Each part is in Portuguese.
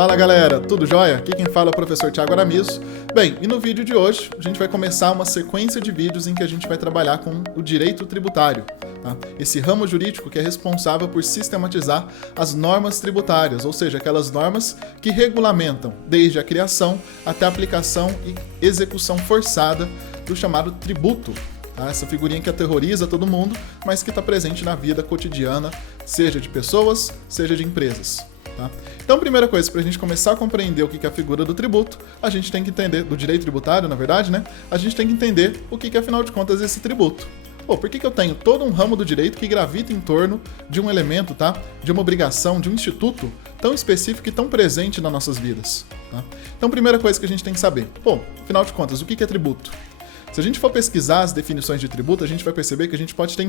Fala galera, tudo jóia? Aqui quem fala é o professor Thiago Aramizo. Bem, e no vídeo de hoje a gente vai começar uma sequência de vídeos em que a gente vai trabalhar com o direito tributário, tá? Esse ramo jurídico que é responsável por sistematizar as normas tributárias, ou seja, aquelas normas que regulamentam desde a criação até a aplicação e execução forçada do chamado tributo. Essa figurinha que aterroriza todo mundo, mas que está presente na vida cotidiana, seja de pessoas, seja de empresas. Tá? Então, primeira coisa, para a gente começar a compreender o que é a figura do tributo, a gente tem que entender, do direito tributário, na verdade, né? A gente tem que entender o que é, afinal de contas, esse tributo. Pô, por que eu tenho todo um ramo do direito que gravita em torno de um elemento, tá? De uma obrigação, de um instituto tão específico e tão presente nas nossas vidas? Tá? Então, primeira coisa que a gente tem que saber, pô, afinal de contas, o que é tributo? Se a gente for pesquisar as definições de tributo, a gente vai perceber que a gente pode ter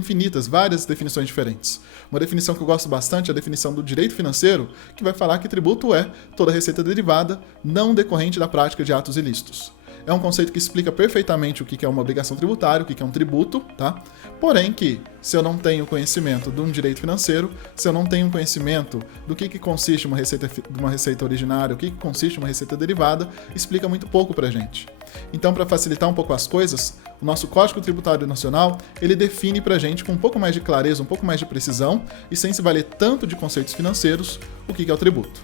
várias definições diferentes. Uma definição que eu gosto bastante é a definição do direito financeiro, que vai falar que tributo é toda receita derivada não decorrente da prática de atos ilícitos. É um conceito que explica perfeitamente o que é uma obrigação tributária, o que é um tributo, tá? Porém que, se eu não tenho conhecimento de um direito financeiro, se eu não tenho conhecimento do que consiste uma receita originária, o que consiste uma receita derivada, explica muito pouco pra gente. Então, para facilitar um pouco as coisas, o nosso Código Tributário Nacional, ele define pra gente com um pouco mais de clareza, um pouco mais de precisão, e sem se valer tanto de conceitos financeiros, o que é o tributo.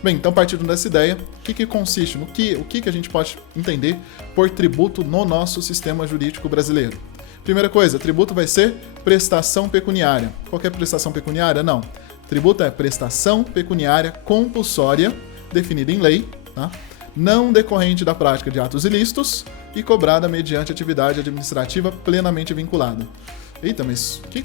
Bem, então partindo dessa ideia, o que consiste, o que a gente pode entender por tributo no nosso sistema jurídico brasileiro? Primeira coisa, tributo vai ser prestação pecuniária. Qual que é prestação pecuniária? Não. Tributo é prestação pecuniária compulsória, definida em lei, tá? Não decorrente da prática de atos ilícitos e cobrada mediante atividade administrativa plenamente vinculada. Eita, mas o que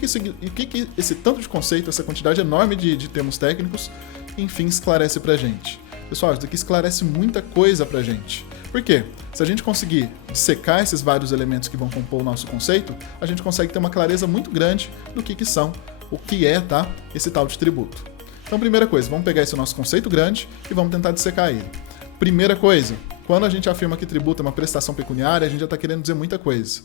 esse tanto de conceito, essa quantidade enorme de termos técnicos, enfim, esclarece pra gente? Pessoal, isso aqui esclarece muita coisa pra gente. Por quê? Se a gente conseguir dissecar esses vários elementos que vão compor o nosso conceito, a gente consegue ter uma clareza muito grande do que são, o que é, tá, esse tal de tributo. Então, primeira coisa, vamos pegar esse nosso conceito grande e vamos tentar dissecar ele. Primeira coisa, quando a gente afirma que tributo é uma prestação pecuniária, a gente já está querendo dizer muita coisa.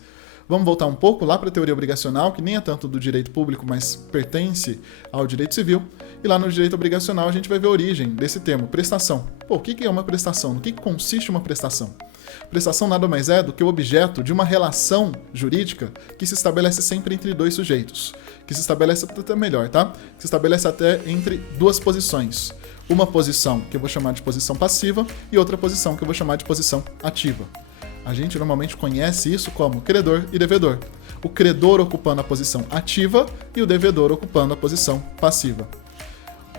Vamos voltar um pouco lá para a teoria obrigacional, que nem é tanto do direito público, mas pertence ao direito civil. E lá no direito obrigacional a gente vai ver a origem desse termo, prestação. Pô, o que é uma prestação? No que consiste uma prestação? Prestação nada mais é do que o objeto de uma relação jurídica que se estabelece sempre entre dois sujeitos. Que se estabelece até melhor, tá? Que se estabelece até entre duas posições. Uma posição que eu vou chamar de posição passiva e outra posição que eu vou chamar de posição ativa. A gente normalmente conhece isso como credor e devedor. O credor ocupando a posição ativa e o devedor ocupando a posição passiva.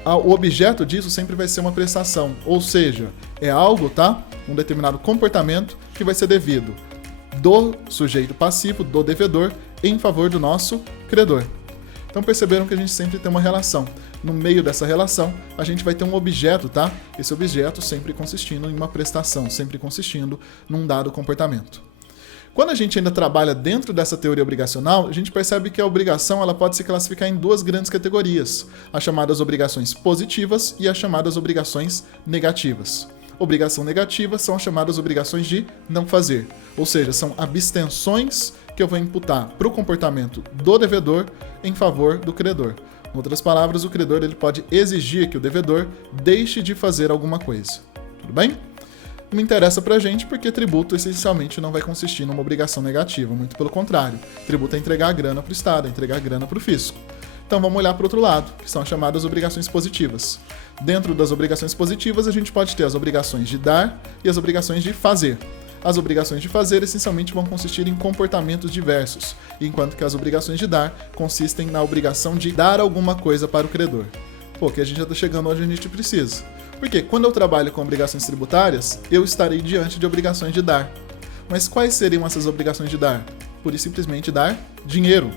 O objeto disso sempre vai ser uma prestação, ou seja, é algo, tá? Um determinado comportamento que vai ser devido do sujeito passivo, do devedor, em favor do nosso credor. Então perceberam que a gente sempre tem uma relação. No meio dessa relação, a gente vai ter um objeto, tá? Esse objeto sempre consistindo em uma prestação, sempre consistindo num dado comportamento. Quando a gente ainda trabalha dentro dessa teoria obrigacional, a gente percebe que a obrigação ela pode se classificar em duas grandes categorias, as chamadas obrigações positivas e as chamadas obrigações negativas. Obrigação negativa são as chamadas obrigações de não fazer, ou seja, são abstenções que eu vou imputar para o comportamento do devedor em favor do credor. Em outras palavras, o credor ele pode exigir que o devedor deixe de fazer alguma coisa. Tudo bem? Não interessa pra gente porque tributo essencialmente não vai consistir numa obrigação negativa, muito pelo contrário. Tributo é entregar a grana para o Estado, é entregar a grana para o fisco. Então vamos olhar para o outro lado, que são as chamadas obrigações positivas. Dentro das obrigações positivas, a gente pode ter as obrigações de dar e as obrigações de fazer. As obrigações de fazer essencialmente vão consistir em comportamentos diversos, enquanto que as obrigações de dar consistem na obrigação de dar alguma coisa para o credor. Pô, que a gente já está chegando onde a gente precisa. Porque quando eu trabalho com obrigações tributárias, eu estarei diante de obrigações de dar. Mas quais seriam essas obrigações de dar? Pura e simplesmente dar dinheiro.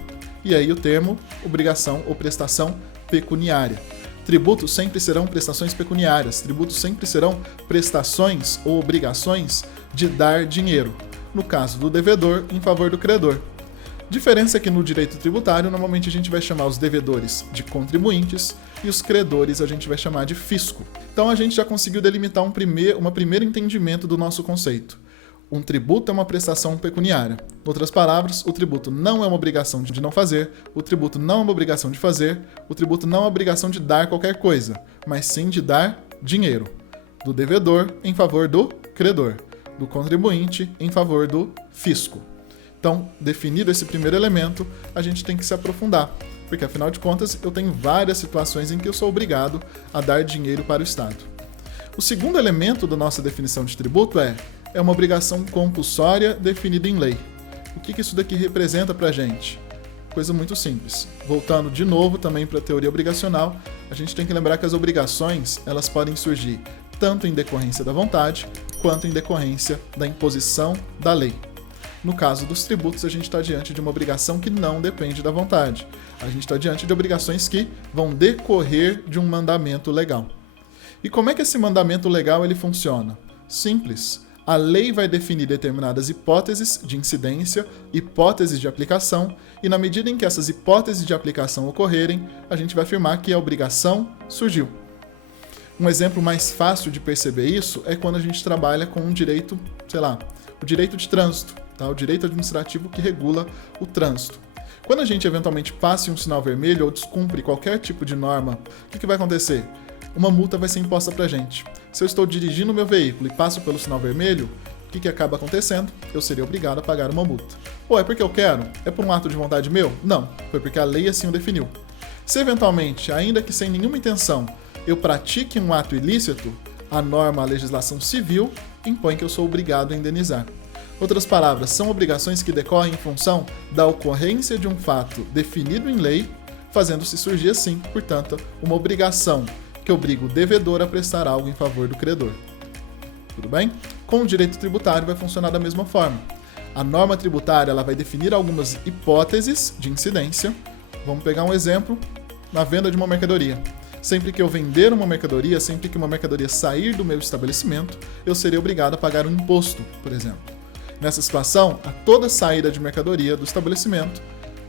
E aí o termo obrigação ou prestação pecuniária. Tributos sempre serão prestações pecuniárias. Tributos sempre serão prestações ou obrigações de dar dinheiro. No caso do devedor, em favor do credor. Diferença é que no direito tributário, normalmente a gente vai chamar os devedores de contribuintes e os credores a gente vai chamar de fisco. Então a gente já conseguiu delimitar um primeiro entendimento do nosso conceito. Um tributo é uma prestação pecuniária. Em outras palavras, o tributo não é uma obrigação de não fazer, o tributo não é uma obrigação de fazer, o tributo não é uma obrigação de dar qualquer coisa, mas sim de dar dinheiro. do devedor em favor do credor, do contribuinte em favor do fisco. Então, definido esse primeiro elemento, a gente tem que se aprofundar, porque afinal de contas eu tenho várias situações em que eu sou obrigado a dar dinheiro para o Estado. O segundo elemento da nossa definição de tributo é uma obrigação compulsória definida em lei. O que isso daqui representa para a gente? Coisa muito simples. Voltando de novo também para a teoria obrigacional, a gente tem que lembrar que as obrigações elas podem surgir tanto em decorrência da vontade, quanto em decorrência da imposição da lei. No caso dos tributos, a gente está diante de uma obrigação que não depende da vontade. A gente está diante de obrigações que vão decorrer de um mandamento legal. E como é que esse mandamento legal ele funciona? Simples. A lei vai definir determinadas hipóteses de incidência, hipóteses de aplicação, e na medida em que essas hipóteses de aplicação ocorrerem, a gente vai afirmar que a obrigação surgiu. Um exemplo mais fácil de perceber isso é quando a gente trabalha com um direito, o direito de trânsito, tá? O direito administrativo que regula o trânsito. Quando a gente eventualmente passa em um sinal vermelho ou descumpre qualquer tipo de norma, o que vai acontecer? Uma multa vai ser imposta pra gente. Se eu estou dirigindo o meu veículo e passo pelo sinal vermelho, o que acaba acontecendo? Eu seria obrigado a pagar uma multa. Pô, é porque eu quero? É por um ato de vontade meu? Não, foi porque a lei assim o definiu. Se eventualmente, ainda que sem nenhuma intenção, eu pratique um ato ilícito, a norma, a legislação civil, impõe que eu sou obrigado a indenizar. Outras palavras, são obrigações que decorrem em função da ocorrência de um fato definido em lei, fazendo-se surgir assim, portanto, uma obrigação que obriga o devedor a prestar algo em favor do credor. Tudo bem? Com o direito tributário vai funcionar da mesma forma. A norma tributária ela vai definir algumas hipóteses de incidência. Vamos pegar um exemplo na venda de uma mercadoria. Sempre que eu vender uma mercadoria, sempre que uma mercadoria sair do meu estabelecimento, eu serei obrigado a pagar um imposto, por exemplo. Nessa situação, a toda saída de mercadoria do estabelecimento,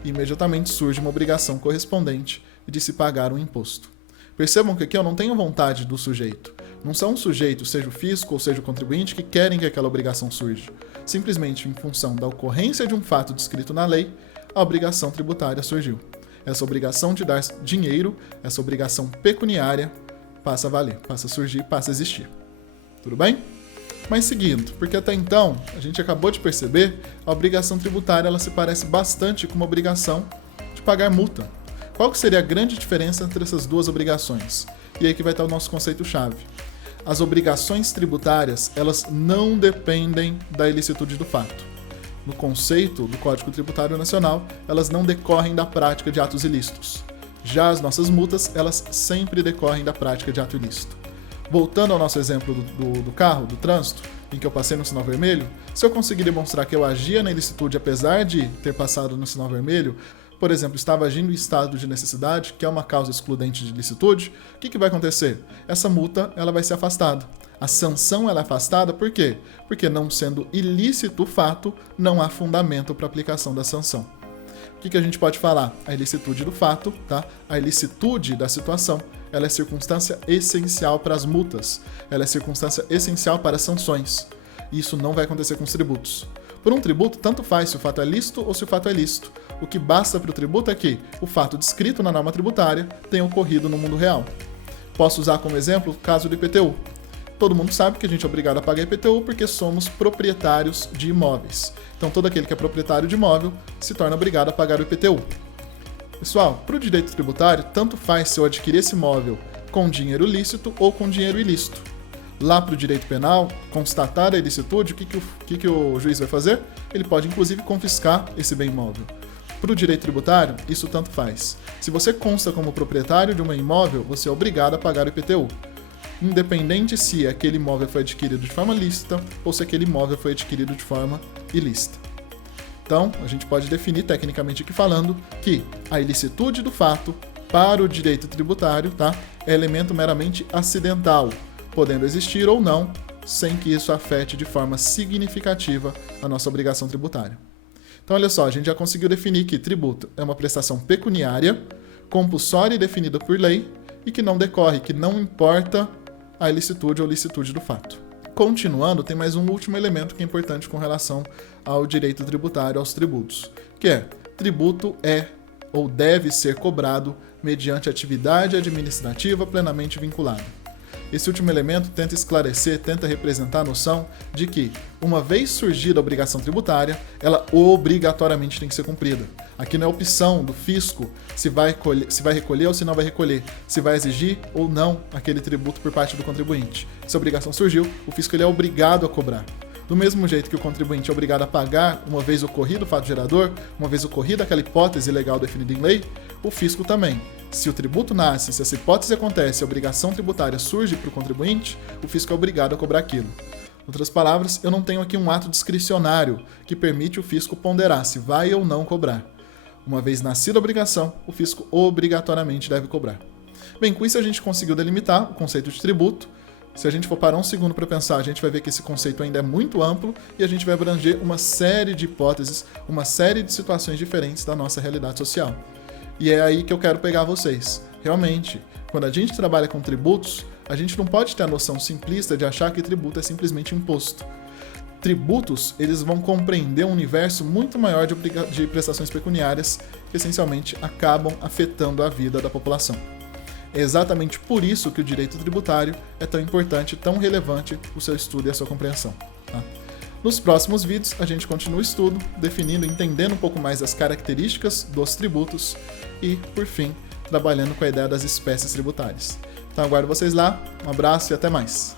imediatamente surge uma obrigação correspondente de se pagar um imposto. Percebam que aqui eu não tenho vontade do sujeito. Não são os sujeitos, seja o fisco ou seja o contribuinte, que querem que aquela obrigação surja. Simplesmente em função da ocorrência de um fato descrito na lei, a obrigação tributária surgiu. Essa obrigação de dar dinheiro, essa obrigação pecuniária, passa a valer, passa a surgir, passa a existir. Tudo bem? Mas seguindo, porque até então, a gente acabou de perceber, a obrigação tributária ela se parece bastante com uma obrigação de pagar multa. Qual que seria a grande diferença entre essas duas obrigações? E aí que vai estar o nosso conceito-chave. As obrigações tributárias, elas não dependem da ilicitude do fato. No conceito do Código Tributário Nacional, elas não decorrem da prática de atos ilícitos. Já as nossas multas, elas sempre decorrem da prática de ato ilícito. Voltando ao nosso exemplo do carro, do trânsito, em que eu passei no sinal vermelho, se eu conseguir demonstrar que eu agia na ilicitude apesar de ter passado no sinal vermelho, por exemplo, estava agindo em estado de necessidade, que é uma causa excludente de licitude, o que vai acontecer? Essa multa ela vai ser afastada. A sanção ela é afastada por quê? Porque não sendo ilícito o fato, não há fundamento para aplicação da sanção. O que a gente pode falar? A ilicitude do fato, tá? A ilicitude da situação, ela é circunstância essencial para as multas, ela é circunstância essencial para as sanções. E isso não vai acontecer com os tributos. Por um tributo, tanto faz se o fato é lícito ou se o fato é ilícito. O que basta para o tributo é que o fato descrito na norma tributária tenha ocorrido no mundo real. Posso usar como exemplo o caso do IPTU. Todo mundo sabe que a gente é obrigado a pagar IPTU porque somos proprietários de imóveis. Então todo aquele que é proprietário de imóvel se torna obrigado a pagar o IPTU. Pessoal, para o direito tributário, tanto faz se eu adquirir esse imóvel com dinheiro lícito ou com dinheiro ilícito. Lá para o direito penal, constatar a ilicitude, o que o juiz vai fazer? Ele pode, inclusive, confiscar esse bem imóvel. Para o direito tributário, isso tanto faz. Se você consta como proprietário de um imóvel, você é obrigado a pagar o IPTU. Independente se aquele imóvel foi adquirido de forma lícita ou se aquele imóvel foi adquirido de forma ilícita. Então, a gente pode definir, tecnicamente aqui falando, que a ilicitude do fato, para o direito tributário, tá, é elemento meramente acidental, podendo existir ou não, sem que isso afete de forma significativa a nossa obrigação tributária. Então, olha só, a gente já conseguiu definir que tributo é uma prestação pecuniária, compulsória e definida por lei, e que não decorre, que não importa a ilicitude ou licitude do fato. Continuando, tem mais um último elemento que é importante com relação ao direito tributário, aos tributos, que é, tributo é ou deve ser cobrado mediante atividade administrativa plenamente vinculada. Esse último elemento tenta esclarecer, tenta representar a noção de que, uma vez surgida a obrigação tributária, ela obrigatoriamente tem que ser cumprida. Aqui não é opção do fisco se vai recolher ou se não vai recolher, se vai exigir ou não aquele tributo por parte do contribuinte. Se a obrigação surgiu, o fisco ele é obrigado a cobrar. Do mesmo jeito que o contribuinte é obrigado a pagar uma vez ocorrido o fato gerador, uma vez ocorrida aquela hipótese legal definida em lei, o fisco também. Se o tributo nasce, se essa hipótese acontece, a obrigação tributária surge para o contribuinte, o fisco é obrigado a cobrar aquilo. Em outras palavras, eu não tenho aqui um ato discricionário que permite o fisco ponderar se vai ou não cobrar. Uma vez nascida a obrigação, o fisco obrigatoriamente deve cobrar. Bem, com isso a gente conseguiu delimitar o conceito de tributo. Se a gente for parar um segundo para pensar, a gente vai ver que esse conceito ainda é muito amplo e a gente vai abranger uma série de hipóteses, uma série de situações diferentes da nossa realidade social. E é aí que eu quero pegar vocês. Realmente, quando a gente trabalha com tributos, a gente não pode ter a noção simplista de achar que tributo é simplesmente imposto. Tributos, eles vão compreender um universo muito maior de prestações pecuniárias que essencialmente acabam afetando a vida da população. É exatamente por isso que o direito tributário é tão importante, tão relevante o seu estudo e a sua compreensão. Tá? Nos próximos vídeos, a gente continua o estudo, definindo e entendendo um pouco mais as características dos tributos e, por fim, trabalhando com a ideia das espécies tributárias. Então, aguardo vocês lá, um abraço e até mais!